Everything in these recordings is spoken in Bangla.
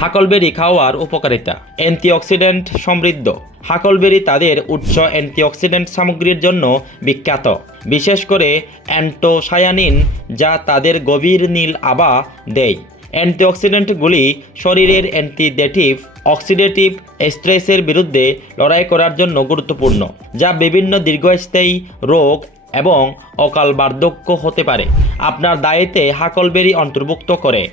হাকলবেরি খাওয়ার উপকারিতা। অ্যান্টিঅক্সিডেন্ট সমৃদ্ধ। হাকলবেরি তাদের উচ্চ অ্যান্টিঅক্সিডেন্ট সামগ্রীর জন্য বিখ্যাত। বিশেষ করে অ্যান্টোসায়ানিন, যা তাদের গভীর নীল আবা দেয়। অ্যান্টিঅক্সিডেন্টগুলি শরীরের অ্যান্টিডেটিভ, অক্সিডেটিভ স্ট্রেসের বিরুদ্ধে লড়াই করার জন্য গুরুত্বপূর্ণ, যা বিভিন্ন দীর্ঘস্থায়ী রোগ এবং অকাল বার্ধক্য হতে পারে। আপনার দায়েতে হাকলবেরি অন্তর্ভুক্ত করে।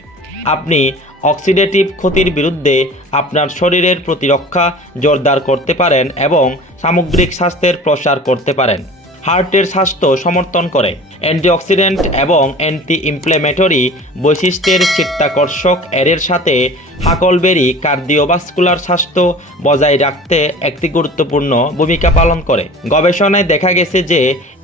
আপনি অক্সিডেটিভ ক্ষতির বিরুদ্ধে আপনার শরীরের প্রতিরক্ষা জোরদার করতে পারেন এবং সামগ্রিক স্বাস্থ্যের প্রসার করতে পারেন। হার্টের স্বাস্থ্য সমর্থন করে। অ্যান্টিঅক্সিডেন্ট এবং অ্যান্টি ইমপ্লেমেটরি বৈশিষ্ট্যের চিত্তাকর্ষক এরের সাথে হাকলবেরি কার্ডিওভাস্কুলার স্বাস্থ্য বজায় রাখতে একটি গুরুত্বপূর্ণ ভূমিকা পালন করে। গবেষণায় দেখা গেছে যে,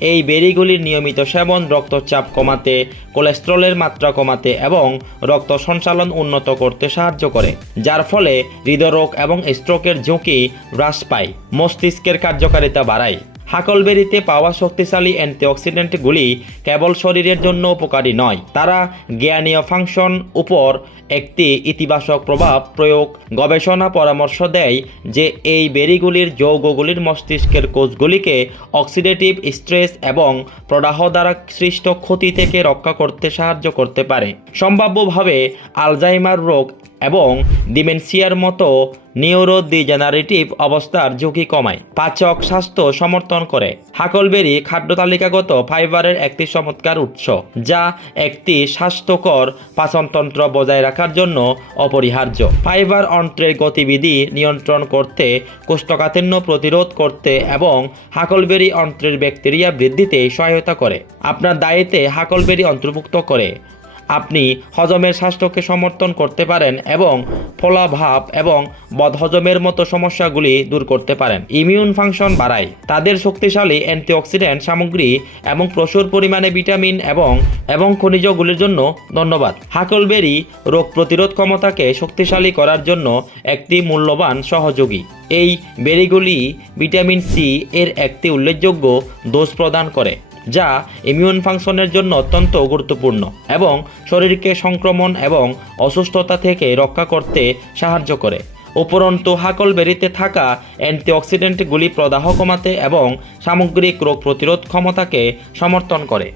এই বেরিগুলির নিয়মিত সেবন রক্তচাপ কমাতে, কোলেস্টেরলের মাত্রা কমাতে এবং রক্ত সঞ্চালন উন্নত করতে সাহায্য করে, যার ফলে হৃদরোগ এবং স্ট্রোকের ঝুঁকি হ্রাস পায়, মস্তিষ্কের কার্যকারিতা বাড়ায়। হাকলবেরিতে পাওয়া শক্তিশালী অ্যান্টিঅক্সিডেন্টগুলি কেবল শরীরের জন্য উপকারী নয়, তারা জ্ঞানীয় ফাংশন উপর একটি ইতিবাচক প্রভাব প্রয়োগ, গবেষণা, পরামর্শ দেয় যে এই বেরিগুলির যৌগগুলির মস্তিষ্কের কোষগুলিকে অক্সিডেটিভ স্ট্রেস এবং প্রদাহ দ্বারা সৃষ্ট ক্ষতি থেকে রক্ষা করতে সাহায্য করতে পারে। সম্ভাব্যভাবে আলজাইমার রোগ এবং ডিমেনশিয়ার মতো নিউরোডিজেনারেটিভ অবস্থার ঝুঁকি কমায়। পাচক স্বাস্থ্য সমর্থন করে। হাকলবেরি খাদ্য তালিকাগত ফাইবারের একটি চমৎকার উৎস, যা একটি স্বাস্থ্যকর পাচনতন্ত্র বজায় রাখার জন্য অপরিহার্য। ফাইবার অন্ত্রের গতিবিধি নিয়ন্ত্রণ করতে, কোষ্ঠকাঠিন্য প্রতিরোধ করতে এবং হাকলবেরি অন্ত্রের ব্যাকটেরিয়া বৃদ্ধিতে সহায়তা করে। আপনার ডায়েটে হাকলবেরি অন্তর্ভুক্ত করে। আপনি হজমের স্বাস্থ্যকে সমর্থন করতে পারেন এবং ফলাভাব এবং বদহজমের মতো সমস্যাগুলি দূর করতে পারেন। ইমিউন ফাংশন বাড়ায়। তাদের শক্তিশালী অ্যান্টিঅক্সিডেন্ট সামগ্রী এবং প্রচুর পরিমাণে ভিটামিন এবং এবং খনিজগুলির জন্য ধন্যবাদ। হাকলবেরি রোগ প্রতিরোধ ক্ষমতাকে শক্তিশালী করার জন্য একটি মূল্যবান সহযোগী। এই বেরিগুলি ভিটামিন সি এর একটি উল্লেখযোগ্য ডোজ প্রদান করে। যা ইমিউন ফাংশনের জন্য অত্যন্ত গুরুত্বপূর্ণ এবং শরীরকে সংক্রমণ এবং অসুস্থতা থেকে রক্ষা করতে সাহায্য করে। উপরন্তু হাকলবেরিতে থাকা অ্যান্টিঅক্সিডেন্টগুলি প্রদাহ কমাতে এবং সামগ্রিক রোগ প্রতিরোধ ক্ষমতাকে সমর্থন করে।